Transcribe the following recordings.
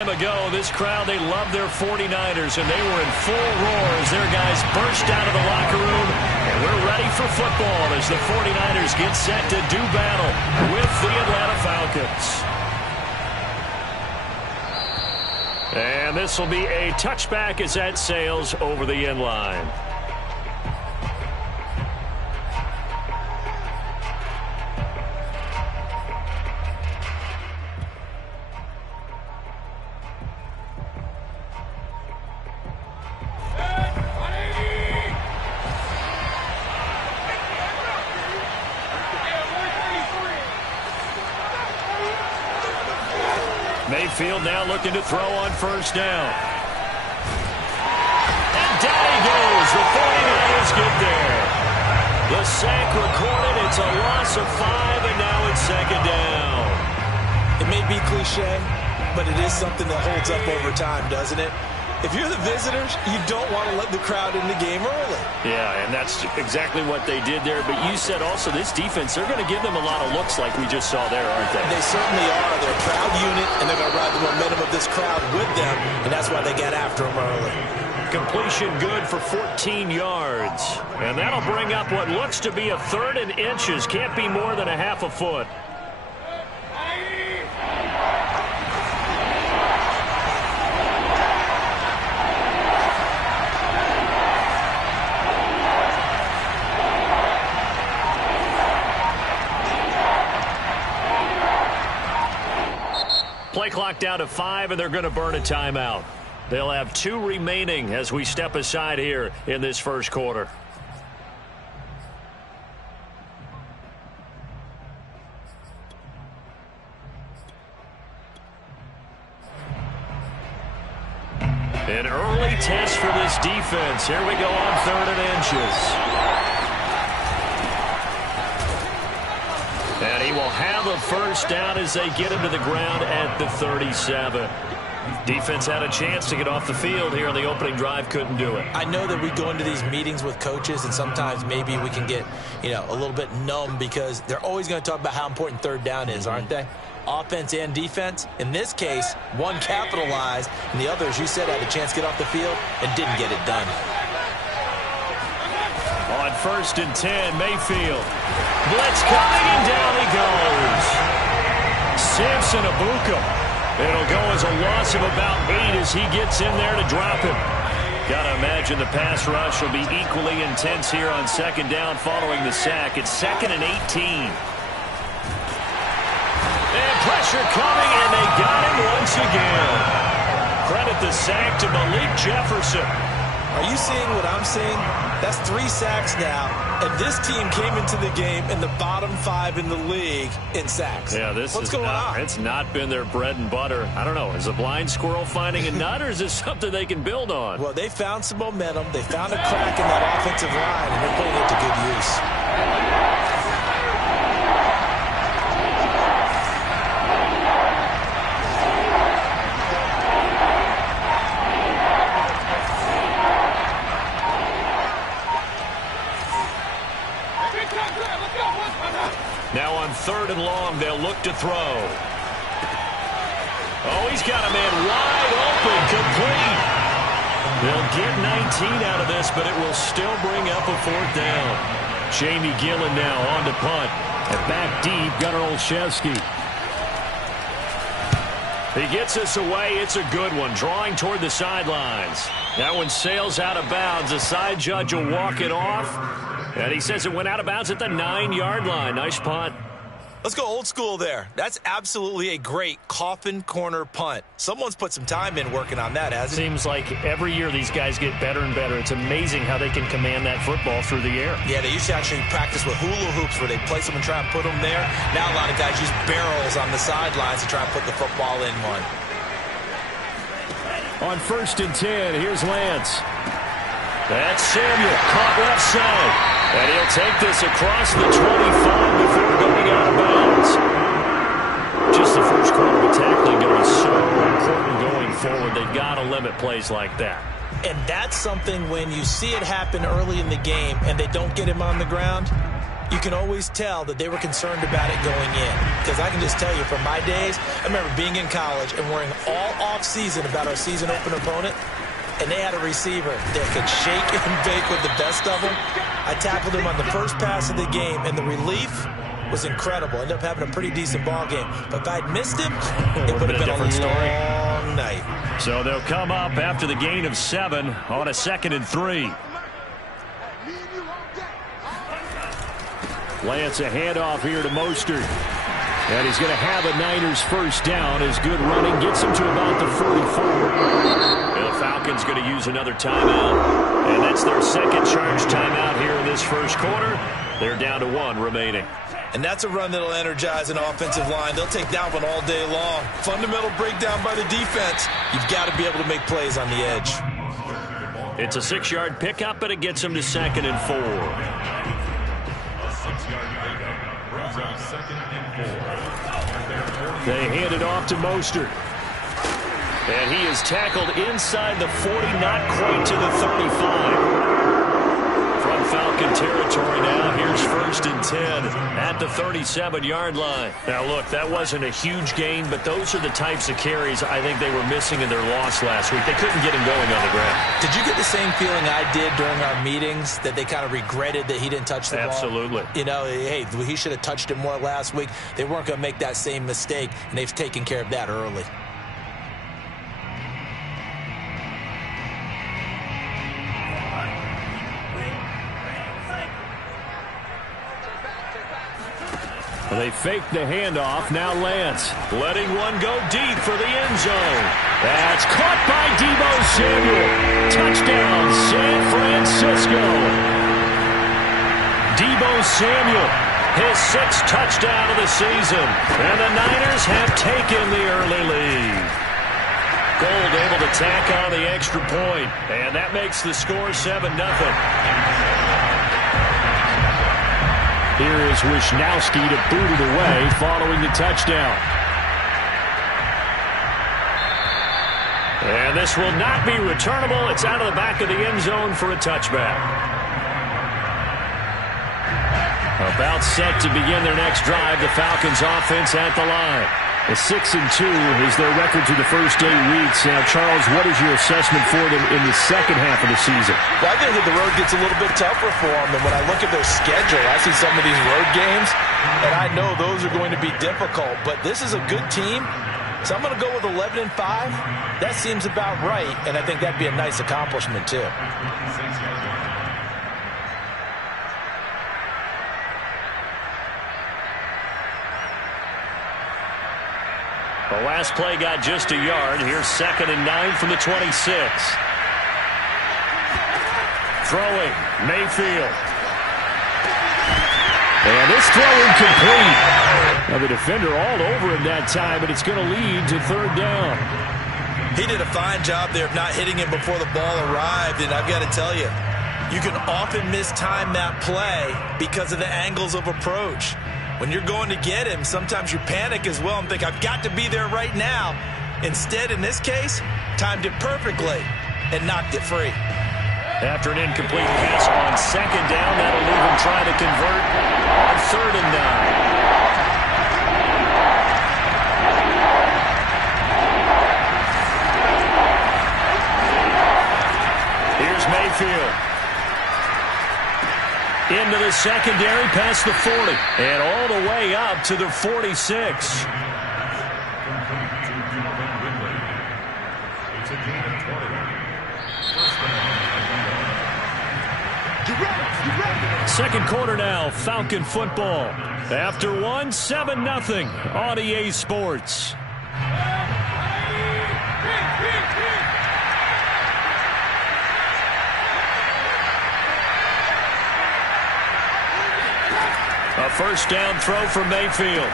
Ago, this crowd, they love their 49ers, and they were in full roar as their guys burst out of the locker room. And we're ready for football as the 49ers get set to do battle with the Atlanta Falcons. And this will be a touchback as that sails over the end line. Mayfield now looking to throw on first down. And down he goes. The 49ers get there. The sack recorded. It's a loss of 5, and now it's second down. It may be cliche, but it is something that holds up over time, doesn't it? If you're the visitors, you don't want to let the crowd in the game early. Yeah, and that's exactly what they did there. But you said also this defense, they're going to give them a lot of looks like we just saw there, aren't they? They certainly are. They're a proud unit, and they're going to ride the momentum of this crowd with them, and that's why they get after them early. Completion good for 14 yards. And that'll bring up what looks to be a 3rd and inches. Can't be more than a half a foot. Play clock down to 5, and they're going to burn a timeout. They'll have 2 remaining as we step aside here in this first quarter. An early test for this defense. Here we go on 3rd and inches. And he will have a first down as they get him to the ground at the 37. Defense had a chance to get off the field here on the opening drive, couldn't do it. I know that we go into these meetings with coaches, and sometimes maybe we can get, a little bit numb because they're always going to talk about how important 3rd down is, aren't they? Offense and defense. In this case, one capitalized, and the other, as you said, had a chance to get off the field and didn't get it done. On 1st and 10, Mayfield. Blitz coming, and down he goes. Samson Abuka. It'll go as a loss of about 8 as he gets in there to drop him. Got to imagine the pass rush will be equally intense here on 2nd down following the sack. It's 2nd and 18. And pressure coming, and they got him once again. Credit the sack to Malik Jefferson. Are you seeing what I'm seeing? That's 3 sacks now, and this team came into the game in the bottom 5 in the league in sacks. Yeah, what's going on? It's not been their bread and butter. I don't know. Is a blind squirrel finding a nut, or is this something they can build on? Well, they found some momentum. They found a crack in that offensive line, and they're putting it to good use. Now on 3rd and long, they'll look to throw. Oh, he's got a man wide open, complete. They'll get 19 out of this, but it will still bring up a 4th down. Jamie Gillen now on to punt. And back deep, Gunnar Olszewski. He gets us away. It's a good one, drawing toward the sidelines. That one sails out of bounds. The side judge will walk it off. And he says it went out of bounds at the 9-yard line. Nice punt. Let's go old school there. That's absolutely a great coffin corner punt. Someone's put some time in working on that, hasn't it? Seems like every year these guys get better and better. It's amazing how they can command that football through the air. Yeah, they used to actually practice with hula hoops where they place them and try and put them there. Now a lot of guys use barrels on the sidelines to try and put the football in one. On 1st and 10, here's Lance. That's Samuel, caught left side. And he'll take this across the 25 before going out of bounds. Just the first quarter of tackling going so important going forward. They've got to limit plays like that. And that's something when you see it happen early in the game and they don't get him on the ground, you can always tell that they were concerned about it going in. Because I can just tell you, from my days, I remember being in college and worrying all off-season about our season open opponent, and they had a receiver that could shake and bake with the best of them. I tackled him on the first pass of the game, and the relief was incredible. Ended up having a pretty decent ball game. But if I'd missed him, it would have been a long night. So they'll come up after the gain of 7 on a 2nd and 3. Lance, a handoff here to Mostert. And he's going to have a Niners first down. His good running gets him to about the 44. And the Falcons going to use another timeout. And that's their second charge timeout here in this first quarter. They're down to 1 remaining. And that's a run that'll energize an offensive line. They'll take that one all day long. Fundamental breakdown by the defense. You've got to be able to make plays on the edge. It's a 6-yard pickup, but it gets them to 2nd and 4. They hand it off to Mostert. And he is tackled inside the 40, not quite to the 35. From Falcon territory now, here's 1st and 10 at the 37-yard line. Now, look, that wasn't a huge gain, but those are the types of carries I think they were missing in their loss last week. They couldn't get him going on the ground. Did you get the same feeling I did during our meetings, that they kind of regretted that he didn't touch the ball? Absolutely. You know, hey, he should have touched it more last week. They weren't going to make that same mistake, and they've taken care of that early. They fake the handoff. Now Lance letting one go deep for the end zone. That's caught by Deebo Samuel. Touchdown, San Francisco. Deebo Samuel, his 6th touchdown of the season. And the Niners have taken the early lead. Gold able to tack on the extra point. And that makes the score 7-0. Here is Wisnowski to boot it away following the touchdown. And this will not be returnable. It's out of the back of the end zone for a touchback. About set to begin their next drive, the Falcons offense at the line. A 6-2 is their record through the first 8 weeks. Now, Charles, what is your assessment for them in the second half of the season? Well, I think that the road gets a little bit tougher for them. And when I look at their schedule, I see some of these road games, and I know those are going to be difficult. But this is a good team, so I'm going to go with 11-5. That seems about right, and I think that'd be a nice accomplishment, too. The last play got just a yard. Here's 2nd and 9 from the 26. Throwing, Mayfield. And this throw incomplete. Now the defender all over him that time, but it's going to lead to 3rd down. He did a fine job there of not hitting him before the ball arrived, and I've got to tell you, you can often mistime that play because of the angles of approach. When you're going to get him, sometimes you panic as well and think, I've got to be there right now. Instead, in this case, timed it perfectly and knocked it free. After an incomplete pass on 2nd down, that'll leave him trying to convert on 3rd and 9. Here's Mayfield. Into the secondary, past the 40, and all the way up to the 46. Second quarter now, Falcon football. After 1, 7-0 on EA Sports. A first down throw from Mayfield.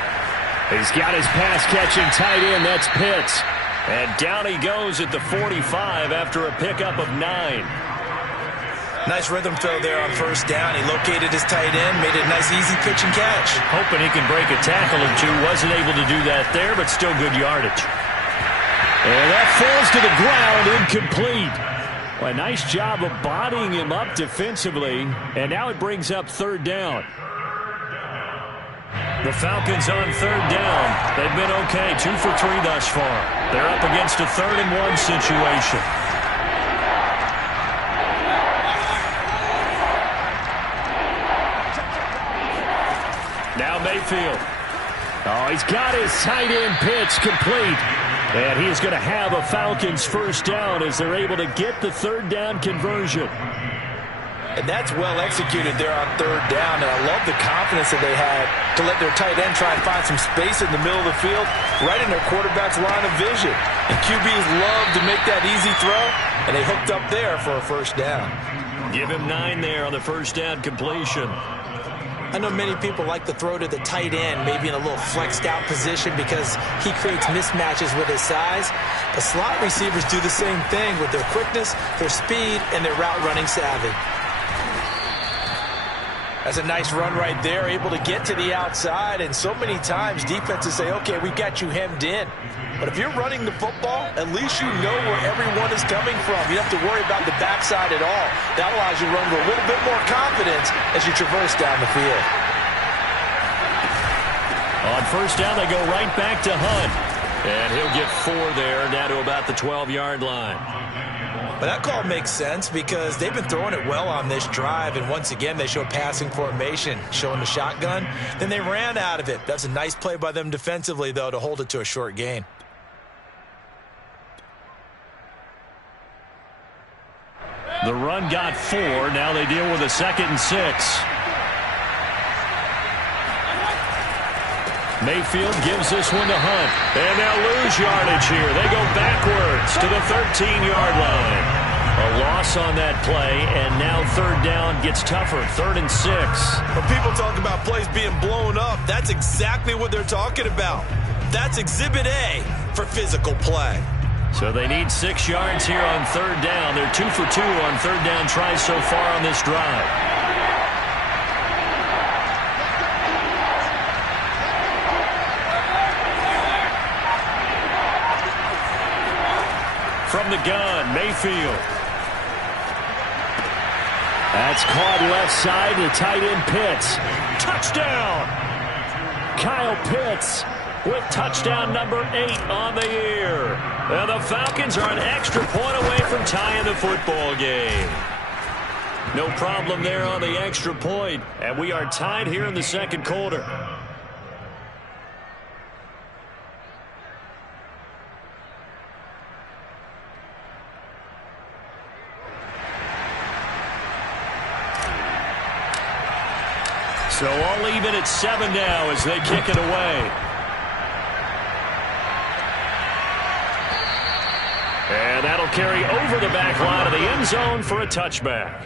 He's got his pass-catching tight end. That's Pitts. And down he goes at the 45 after a pickup of 9. Nice rhythm throw there on first down. He located his tight end, made it a nice, easy pitch and catch. Hoping he can break a tackle or two. Wasn't able to do that there, but still good yardage. And that falls to the ground, incomplete. Well, a nice job of bodying him up defensively. And now it brings up 3rd down. The Falcons on third down. They've been okay, 2 for 3 thus far. They're up against a 3rd-and-1 situation. Now Mayfield. Oh, he's got his tight end pitch complete. And he is going to have a Falcons first down as they're able to get the 3rd down conversion. And that's well executed there on 3rd down. And I love the confidence that they had to let their tight end try and find some space in the middle of the field, right in their quarterback's line of vision. And QBs love to make that easy throw, and they hooked up there for a first down. Give him 9 there on the first down completion. I know many people like to throw to the tight end, maybe in a little flexed out position because he creates mismatches with his size. The slot receivers do the same thing with their quickness, their speed, and their route running savvy. That's a nice run right there, able to get to the outside, and so many times defenses say, okay, we got you hemmed in. But if you're running the football, at least you know where everyone is coming from. You don't have to worry about the backside at all. That allows you to run with a little bit more confidence as you traverse down the field. On first down, they go right back to Hunt. And he'll get 4 there, down to about the 12-yard line. But that call makes sense because they've been throwing it well on this drive, and once again they show passing formation, showing the shotgun. Then they ran out of it. That's a nice play by them defensively, though, to hold it to a short gain. The run got 4. Now they deal with a 2nd and 6. Mayfield gives this one to Hunt. And they'll lose yardage here. They go backwards to the 13-yard line. A loss on that play, and now 3rd down gets tougher. 3rd and 6. When people talk about plays being blown up, that's exactly what they're talking about. That's Exhibit A for physical play. So they need 6 yards here on 3rd down. They're 2 for 2 on 3rd down tries so far on this drive. From the gun, Mayfield. That's caught left side to tight end Pitts. Touchdown! Kyle Pitts with touchdown number 8 on the year. And the Falcons are an extra point away from tying the football game. No problem there on the extra point. And we are tied here in the 2nd quarter. So all even at 7 now as they kick it away. And that'll carry over the back line of the end zone for a touchback.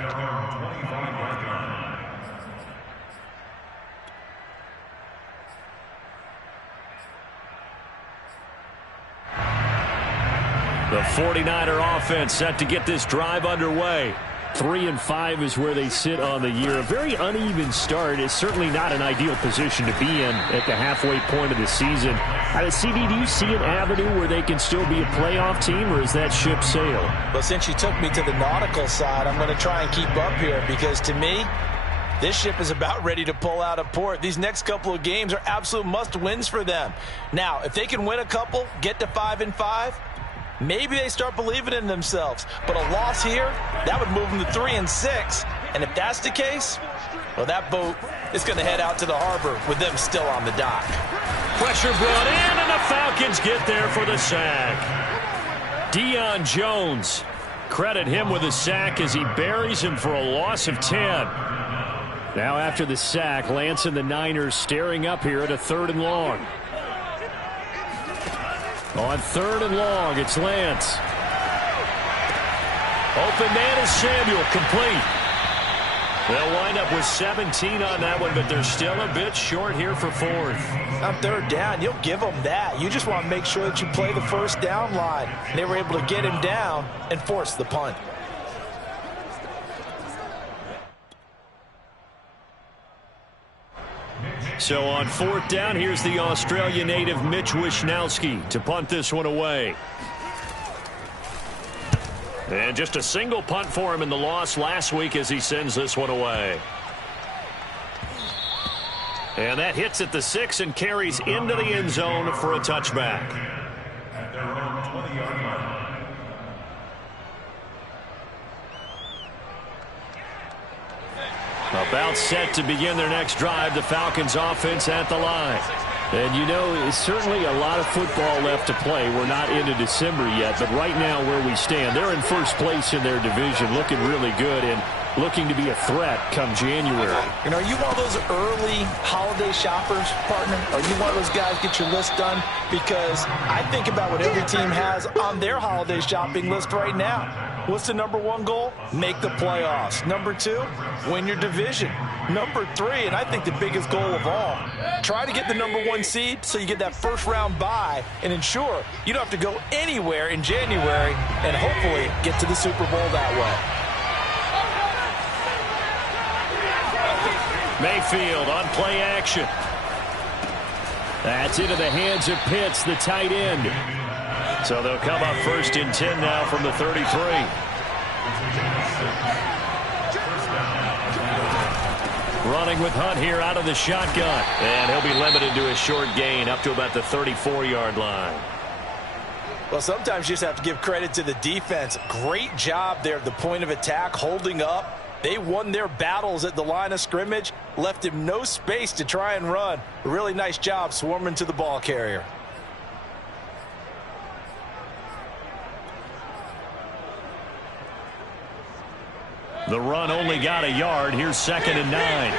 The 49er offense set to get this drive underway. 3-5 is where they sit on the year. A very uneven start. It's certainly not an ideal position to be in at the halfway point of the season. CD, do you see an avenue where they can still be a playoff team, or is that ship sailed? Well, since you took me to the nautical side, I'm going to try and keep up here because, to me, this ship is about ready to pull out of port. These next couple of games are absolute must-wins for them. Now, if they can win a couple, get to 5-5, maybe they start believing in themselves. But a loss here, that would move them to 3-6. And if that's the case, well, that boat is going to head out to the harbor with them still on the dock. Pressure brought in, and the Falcons get there for the sack. Deion Jones, credit him with a sack as he buries him for a loss of 10. Now after the sack, Lance and the Niners staring up here at a 3rd and long. On 3rd and long, it's Lance. Open man is Samuel, complete. They'll wind up with 17 on that one, but they're still a bit short here for 4th. On 3rd down, you'll give them that. You just want to make sure that you play the first down line. They were able to get him down and force the punt. So on 4th down, here's the Australia native Mitch Wishnowsky to punt this one away. And just a single punt for him in the loss last week as he sends this one away. And that hits at the 6 and carries into the end zone for a touchback. About set to begin their next drive, the Falcons offense at the line. And you know, it's certainly a lot of football left to play. We're not into December yet, but right now where we stand, they're in first place in their division, looking really good and looking to be a threat come January. You know, are you one of those early holiday shoppers, partner? Are you one of those guys get your list done? Because I think about what every team has on their holiday shopping list right now. What's the number 1 goal? Make the playoffs. Number 2, win your division. Number 3, and I think the biggest goal of all, try to get the number 1 seed so you get that first round bye and ensure you don't have to go anywhere in January and hopefully get to the Super Bowl that way. Mayfield on play action. That's into the hands of Pitts, the tight end. So they'll come up first and 10 now from the 33. Running with Hunt here out of the shotgun. And he'll be limited to a short gain up to about the 34-yard line. Well, sometimes you just have to give credit to the defense. Great job there at the point of attack, holding up. They won their battles at the line of scrimmage, left him no space to try and run. A really nice job swarming to the ball carrier. The run only got a yard. Here's 2nd and 9.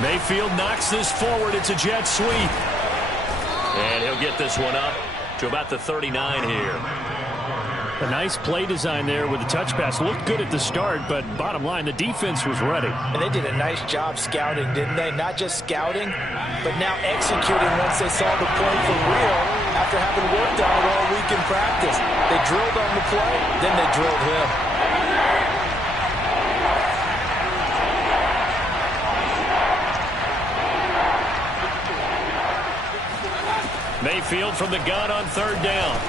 Mayfield knocks this forward. It's a jet sweep. And he'll get this one up to about the 39 here. A nice play design there with the touch pass. Looked good at the start, but bottom line, the defense was ready. And they did a nice job scouting, didn't they? Not just scouting, but now executing once they saw the play for real after having worked on it all week in practice. They drilled on the play, then they drilled him. Mayfield from the gun on 3rd down.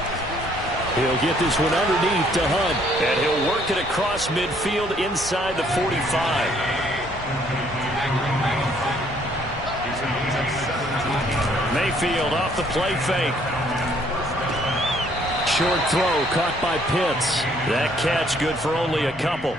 He'll get this one underneath to Hunt. And he'll work it across midfield inside the 45. Mayfield off the play fake. Short throw caught by Pitts. That catch good for only a couple.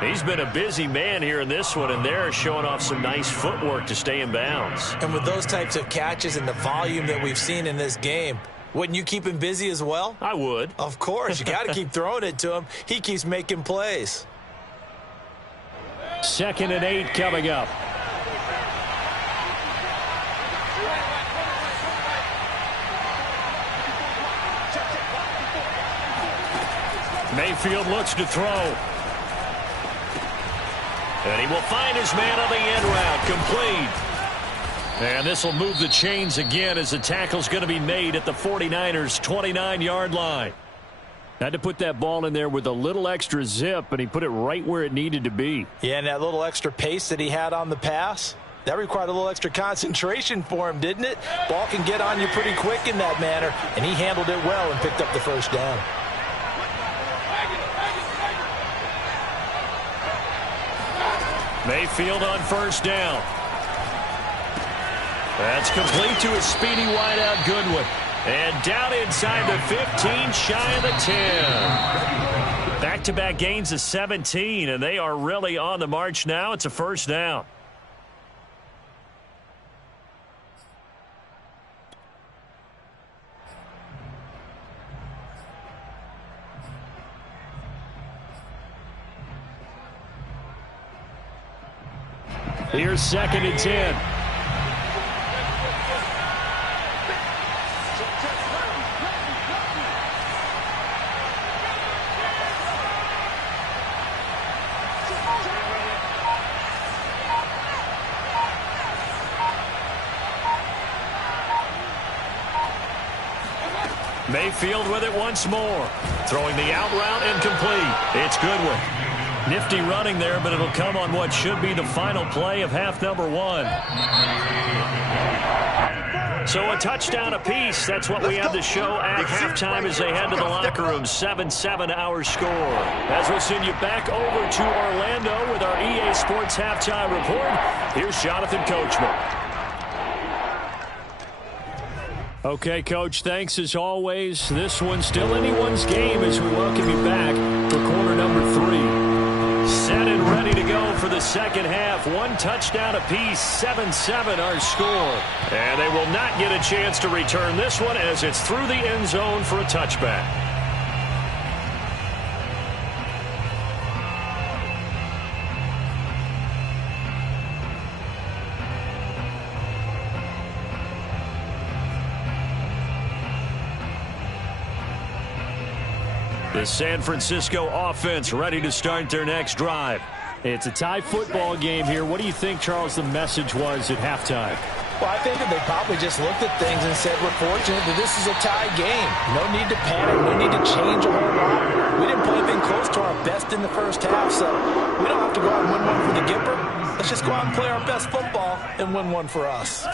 He's been a busy man here in this one, and they're showing off some nice footwork to stay in bounds. And with those types of catches and the volume that we've seen in this game, wouldn't you keep him busy as well? I would. Of course. You got to keep throwing it to him. He keeps making plays. 2nd and 8 coming up. Mayfield looks to throw. And he will find his man on the end route. Complete. And this will move the chains again as the tackle's going to be made at the 49ers' 29-yard line. Had to put that ball in there with a little extra zip, and he put it right where it needed to be. Yeah, and that little extra pace that he had on the pass, that required a little extra concentration for him, didn't it? Ball can get on you pretty quick in that manner, and he handled it well and picked up the first down. Mayfield on 1st down. That's complete to a speedy wideout Goodwin. And down inside the 15, shy of the 10. Back-to-back gains of 17, and they are really on the march now. It's a 1st down. Here's 2nd and 10. Mayfield with it once more. Throwing the out route and complete. It's Goodwin. Nifty running there, but it'll come on what should be the final play of half number 1. So a touchdown apiece. That's what we have to show at halftime as they head to the locker room. 7-7 our score. As we'll send you back over to Orlando with our EA Sports halftime report, here's Jonathan Coachman. Okay, Coach, thanks as always. This one's still anyone's game as we welcome you back for quarter number 3. Set and ready to go for the second half. One touchdown apiece, 7-7 our score. And they will not get a chance to return this one as it's through the end zone for a touchback. The San Francisco offense ready to start their next drive. It's a tie football game here. What do you think, Charles, the message was at halftime? Well, I think that they probably just looked at things and said, we're fortunate that this is a tie game. No need to panic. No need to change a whole lot. We didn't play anything close to our best in the first half, so we don't have to go out and win one for the Gipper. Let's just go out and play our best football and win one for us.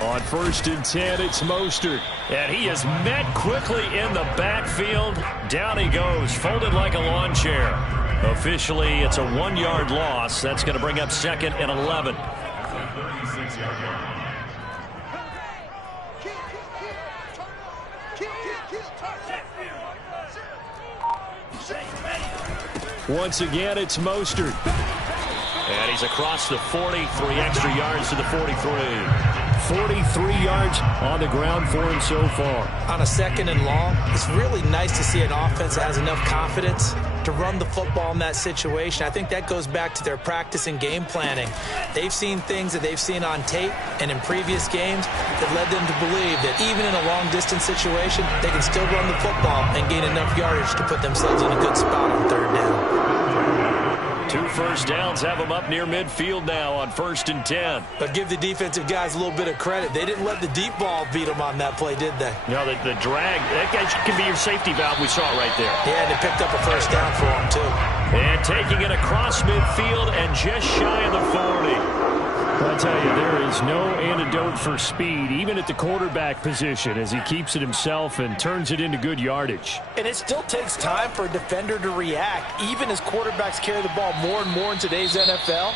On 1st and 10, it's Mostert. And he is met quickly in the backfield. Down he goes, folded like a lawn chair. Officially, it's a 1-yard loss. That's going to bring up 2nd and 11. Once again, it's Mostert. And he's across the 40, 3 extra yards to the 43. 43 yards on the ground for him so far. On a 2nd and long, it's really nice to see an offense that has enough confidence to run the football in that situation. I think that goes back to their practice and game planning. They've seen things that they've seen on tape and in previous games that led them to believe that even in a long-distance situation, they can still run the football and gain enough yardage to put themselves in a good spot on 3rd down. 2 first downs have them up near midfield now on 1st and 10. But give the defensive guys a little bit of credit. They didn't let the deep ball beat them on that play, did they? No, the drag, that can be your safety valve. We saw it right there. Yeah, and they picked up a first down for them, too. And taking it across midfield and just shy of the 40. I tell you, there is no antidote for speed, even at the quarterback position, as he keeps it himself and turns it into good yardage. And it still takes time for a defender to react, even as quarterbacks carry the ball more and more in today's NFL.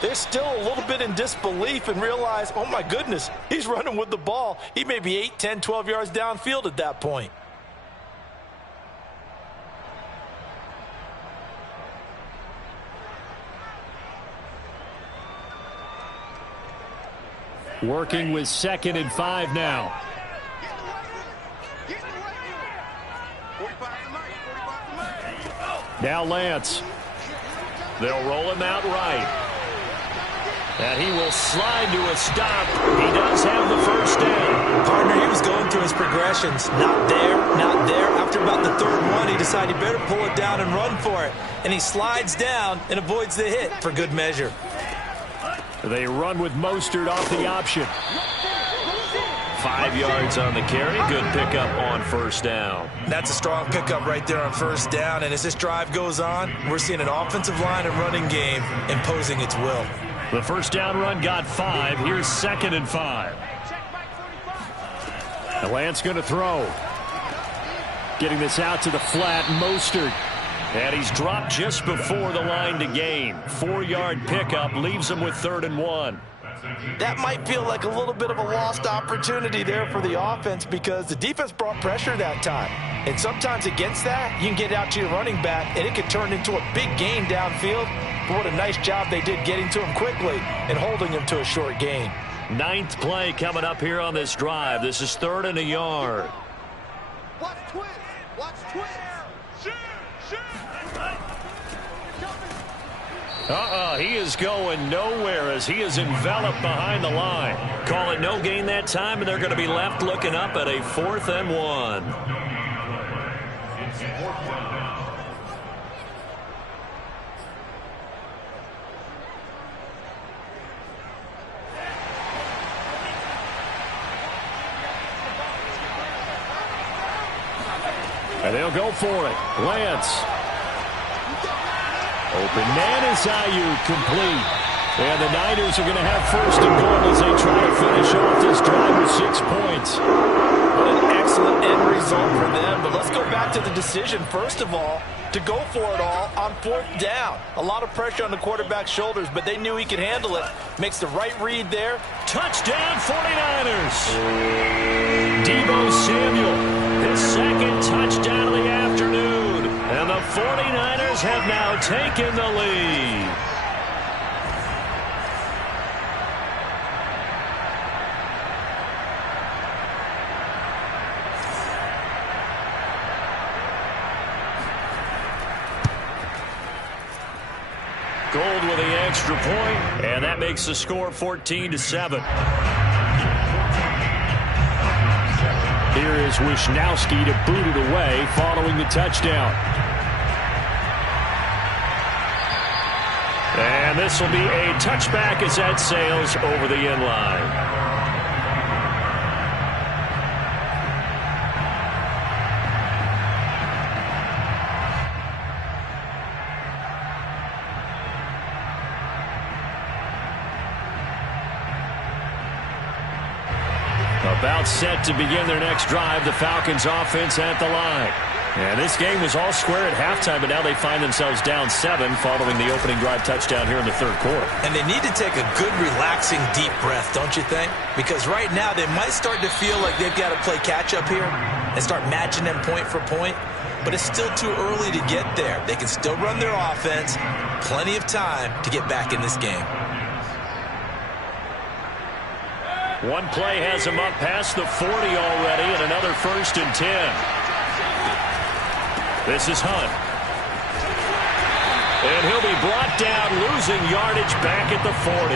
They're still a little bit in disbelief and realize, oh my goodness, he's running with the ball. He may be 8, 10, 12 yards downfield at that point. Working with 2nd and 5 now. Now Lance. They'll roll him out right. And he will slide to a stop. He does have the first down. Partner, he was going through his progressions. Not there, not there. After about the 3rd one, he decided he better pull it down and run for it. And he slides down and avoids the hit for good measure. They run with Mostert off the option. 5 yards on the carry. Good pickup on 1st down. That's a strong pickup right there on 1st down. And as this drive goes on, we're seeing an offensive line and running game imposing its will. The 1st down run got 5. Here's 2nd and 5. Lance going to throw. Getting this out to the flat. Mostert. And he's dropped just before the line to gain. 4-yard pickup leaves him with 3rd and 1. That might feel like a little bit of a lost opportunity there for the offense because the defense brought pressure that time. And sometimes against that, you can get out to your running back, and it could turn into a big gain downfield. But what a nice job they did getting to him quickly and holding him to a short gain. 9th play coming up here on this drive. This is 3rd and a yard. Watch twist. Watch twist. He is going nowhere as he is enveloped behind the line. Call it no gain that time, and they're going to be left looking up at a 4th and 1. And they'll go for it. Lance. Open man is Ayuk complete. And the Niners are going to have first and goal as they try to finish off this drive with 6 points. What an excellent end result for them. But let's go back to the decision, first of all, to go for it all on 4th down. A lot of pressure on the quarterback's shoulders, but they knew he could handle it. Makes the right read there. Touchdown 49ers. Deebo Samuel, his second touchdown of the afternoon. And the 49ers have now taken the lead. Gold with the extra point, and that makes the score 14-7. Here is Wisnowski to boot it away following the touchdown. And this will be a touchback as that sails over the end line. About set to begin their next drive, the Falcons offense at the line. And this game was all square at halftime, but now they find themselves down 7 following the opening drive touchdown here in the 3rd quarter. And they need to take a good, relaxing, deep breath, don't you think? Because right now they might start to feel like they've got to play catch-up here and start matching them point for point. But it's still too early to get there. They can still run their offense. Plenty of time to get back in this game. One play has him up past the 40 already, and another 1st and 10. This is Hunt. And he'll be brought down, losing yardage back at the 40.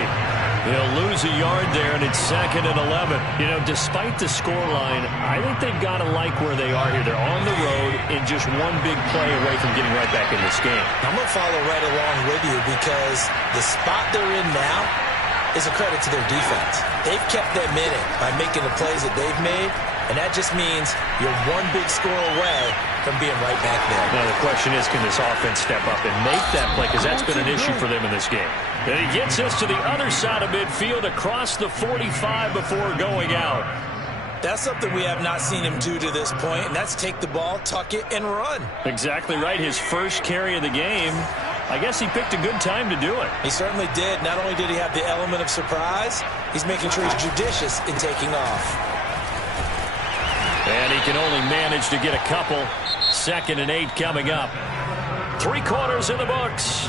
He'll lose a yard there, and it's 2nd and 11. You know, despite the scoreline, I think they've got to like where they are here. They're on the road and just one big play away from getting right back in this game. I'm going to follow right along with you because the spot they're in now is a credit to their defense. They've kept them in it by making the plays that they've made, and that just means you're one big score away from being right back there. Now the question is, can this offense step up and make that play? Because that's been an issue for them in this game. And he gets us to the other side of midfield across the 45 before going out. That's something we have not seen him do to this point, and that's take the ball, tuck it, and run. Exactly right. His first carry of the game. I guess he picked a good time to do it. He certainly did. Not only did he have the element of surprise, he's making sure he's judicious in taking off. And he can only manage to get a couple. 2nd and 8 coming up. 3 quarters in the books.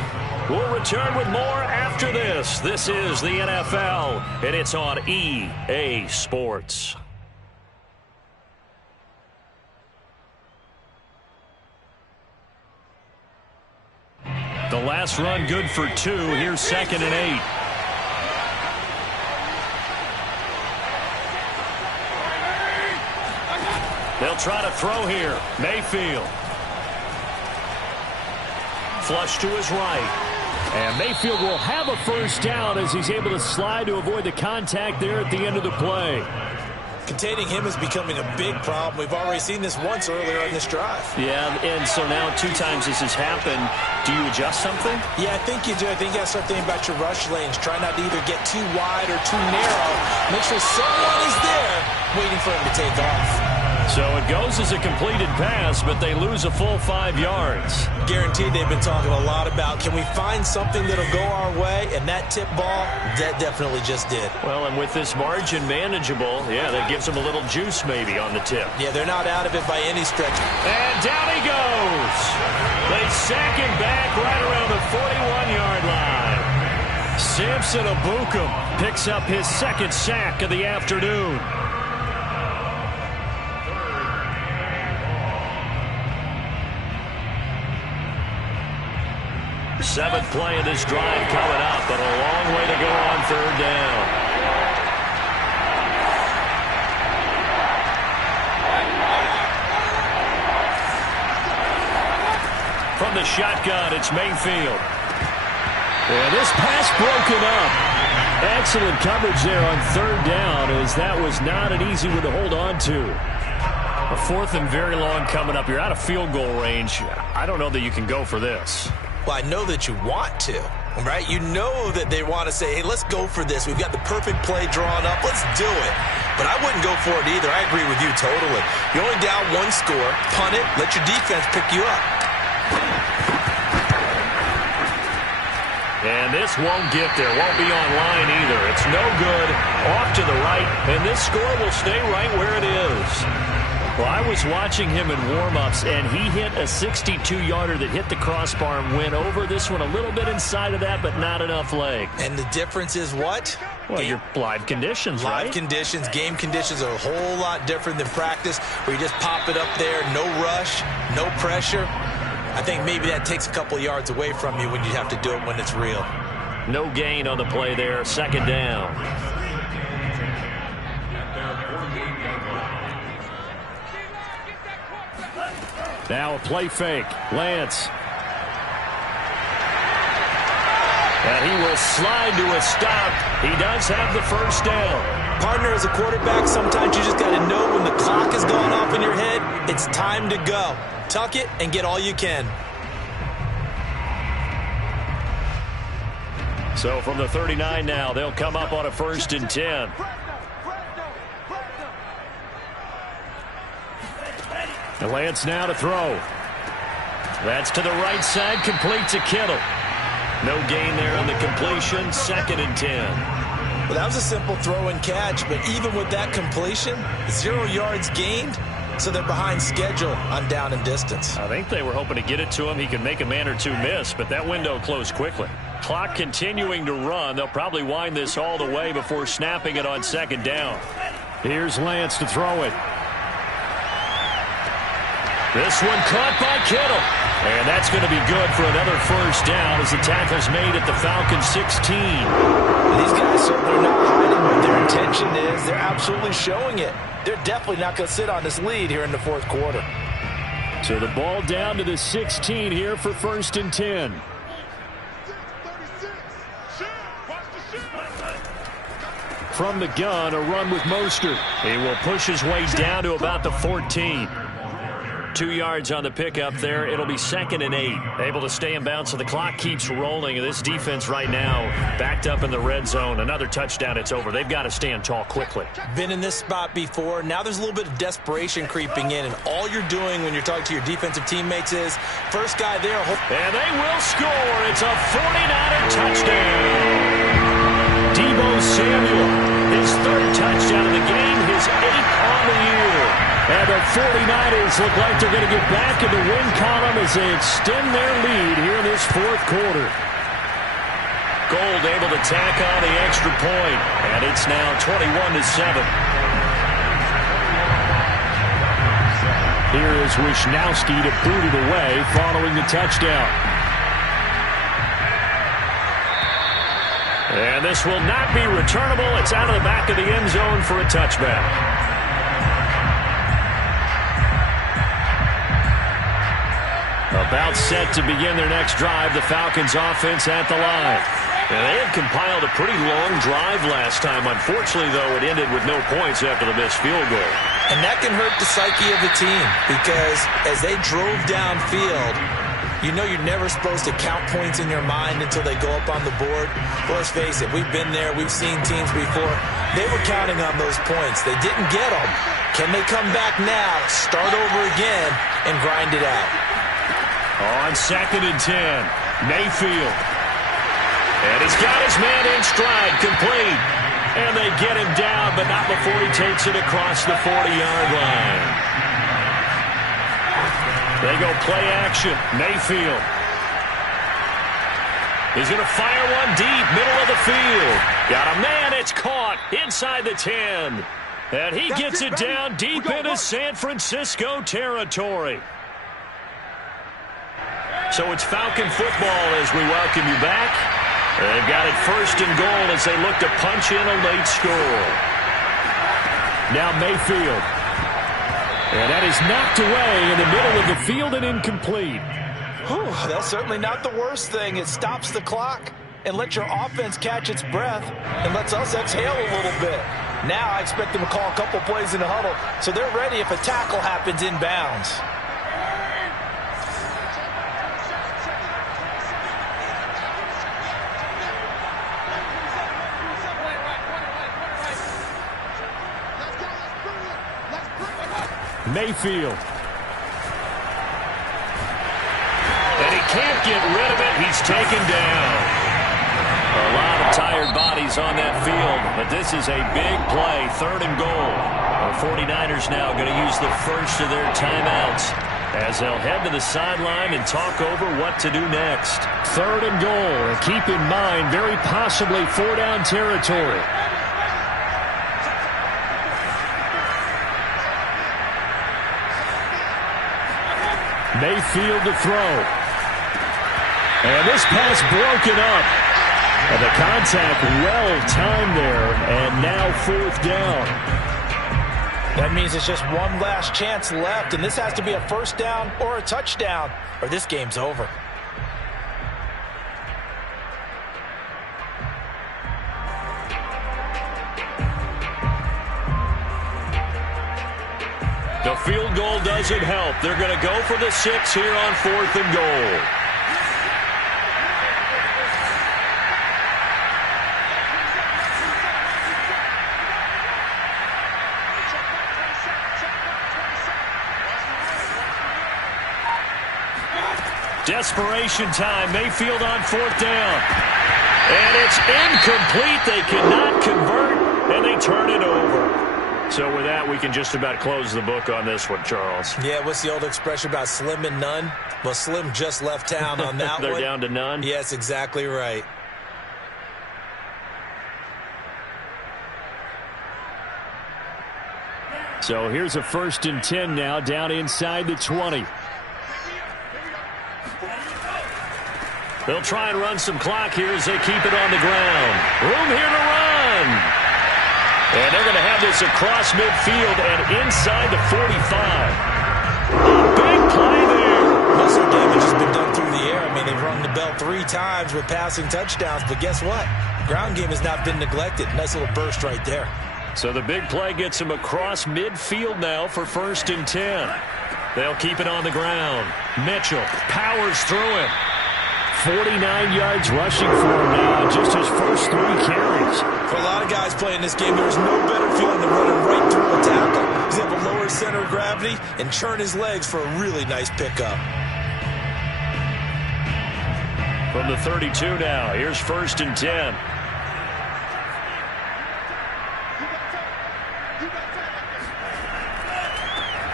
We'll return with more after this. This is the NFL, and it's on EA Sports. The last run good for 2. Here's 2nd and 8. They'll try to throw here. Mayfield. Flush to his right. And Mayfield will have a first down as he's able to slide to avoid the contact there at the end of the play. Containing him is becoming a big problem. We've already seen this once earlier in this drive. Yeah, and so now 2 times this has happened. Do you adjust something? Yeah, I think you do. I think you got to start thinking about your rush lanes. Try not to either get too wide or too narrow. Make sure someone is there waiting for him to take off. So it goes as a completed pass, but they lose a full 5 yards. Guaranteed they've been talking a lot about, can we find something that'll go our way? And that tip ball, that definitely just did. Well, and with this margin manageable, yeah, that gives them a little juice maybe on the tip. Yeah, they're not out of it by any stretch. And down he goes. They sack him back right around the 41-yard line. Samson Abukum picks up his 2nd sack of the afternoon. 7th play of this drive coming up, but a long way to go on 3rd down. From the shotgun, it's Mayfield. And this pass broken up. Excellent coverage there on 3rd down, as that was not an easy one to hold on to. A 4th and very long coming up. You're out of field goal range. I don't know that you can go for this. Well, I know that you want to. Right? You know that they want to say, hey, let's go for this. We've got the perfect play drawn up. Let's do it. But I wouldn't go for it either. I agree with you totally. You're only down one score. Punt it. Let your defense pick you up. And this won't get there. Won't be online either. It's no good. Off to the right. And this score will stay right where it is. Well, I was watching him in warm-ups, and he hit a 62-yarder that hit the crossbar and went over. This one a little bit inside of that, but not enough leg. And the difference is what? Well, your live conditions, right? Live conditions, game conditions are a whole lot different than practice, where you just pop it up there, no rush, no pressure. I think maybe that takes a couple yards away from you when you have to do it when it's real. No gain on the play there, second down. Now a play fake. Lance. And he will slide to a stop. He does have the first down. Partner, as a quarterback, sometimes you just got to know when the clock is going off in your head, it's time to go. Tuck it and get all you can. So from the 39 now, they'll come up on a 1st and 10. And Lance now to throw. That's to the right side, complete to Kittle. No gain there on the completion, 2nd and 10. Well, that was a simple throw and catch, but even with that completion, 0 yards gained, so they're behind schedule on down and distance. I think they were hoping to get it to him. He could make a man or two miss, but that window closed quickly. Clock continuing to run. They'll probably wind this all the way before snapping it on 2nd down. Here's Lance to throw it. This one caught by Kittle. And that's going to be good for another 1st down as the tackle's made at the Falcons 16. These guys, so they're not hiding what their intention is. They're absolutely showing it. They're definitely not going to sit on this lead here in the 4th quarter. So the ball down to the 16 here for 1st and 10. From the gun, a run with Mostert. He will push his way down to about the 14. 2 yards on the pickup there. It'll be 2nd and 8. Able to stay in bounds, so the clock keeps rolling. This defense right now backed up in the red zone. Another touchdown, it's over. They've got to stand tall quickly. Been in this spot before. Now there's a little bit of desperation creeping in, and all you're doing when you're talking to your defensive teammates is first guy there. And they will score. It's a 49er touchdown. Deebo Samuel, his 3rd touchdown of the game, his 8th on the year. And the 49ers look like they're going to get back in the win column as they extend their lead here in this 4th quarter. Gold able to tack on the extra point, and it's now 21-7. Here is Wisnowski to boot it away following the touchdown. And this will not be returnable. It's out of the back of the end zone for a touchback. About set to begin their next drive, the Falcons offense at the line. And they had compiled a pretty long drive last time. Unfortunately, though, it ended with no points after the missed field goal. And that can hurt the psyche of the team because as they drove downfield, you know you're never supposed to count points in your mind until they go up on the board. Well, let's face it, we've been there. We've seen teams before. They were counting on those points. They didn't get them. Can they come back now, start over again, and grind it out? On 2nd and 10, Mayfield. And he's got his man in stride, complete. And they get him down, but not before he takes it across the 40-yard line. They go play action. Mayfield. He's going to fire one deep, middle of the field. Got a man, it's caught inside the 10. And he gets it down deep into San Francisco territory. So it's Falcon football as we welcome you back. They've got it 1st and goal as they look to punch in a late score. Now Mayfield. And that is knocked away in the middle of the field and incomplete. Whew, that's certainly not the worst thing. It stops the clock and lets your offense catch its breath and lets us exhale a little bit. Now I expect them to call a couple plays in the huddle so they're ready if a tackle happens inbounds. Mayfield. And he can't get rid of it. He's taken down. A lot of tired bodies on that field, but this is a big play, 3rd and goal. The 49ers now going to use the first of their timeouts as they'll head to the sideline and talk over what to do next. 3rd and goal, and keep in mind, very possibly 4-down territory. Mayfield to throw. And this pass broken up. And the contact well-timed there, and now 4th down. That means it's just one last chance left, and this has to be a 1st down or a touchdown, or this game's over. The field goal doesn't help. They're going to go for the 6 here on 4th and goal. Desperation time. Mayfield on 4th down. And it's incomplete. They cannot convert, and they turn it over. So with that, we can just about close the book on this one, Charles. Yeah, what's the old expression about slim and none? Well, Slim just left town on that They're one. down to none? Yes, exactly right. So here's a 1st and 10 now, down inside the 20. They'll try and run some clock here as they keep it on the ground. Room here to run. And they're going to have this across midfield and inside the 45. A big play there. Most of the damage has been done through the air. I mean, they've rung the bell 3 times with passing touchdowns, but guess what? Ground game has not been neglected. Nice little burst right there. So the big play gets him across midfield now for 1st and 10. They'll keep it on the ground. Mitchell powers through him. 49 yards rushing for him now, just his first 3 carries. For a lot of guys playing this game, there's no better feeling than running right through a tackle. He's able to lower his center of gravity and churn his legs for a really nice pickup. From the 32 now, here's 1st and 10.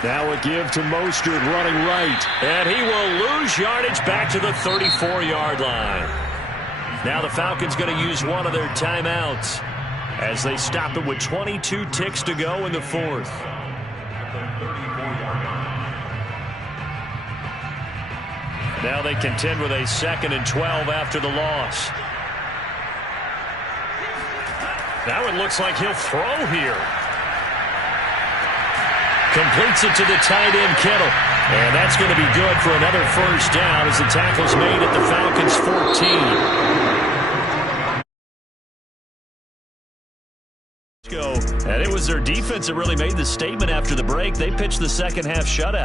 Now a give to Mostert running right. And he will lose yardage back to the 34-yard line. Now the Falcons going to use one of their timeouts as they stop it with 22 ticks to go in the 4th. Now they contend with a 2nd and 12 after the loss. Now it looks like he'll throw here. Completes it to the tight end, Kittle. And that's going to be good for another 1st down as the tackle's made at the Falcons' 14. And it was their defense that really made the statement after the break. They pitched the second half shutout.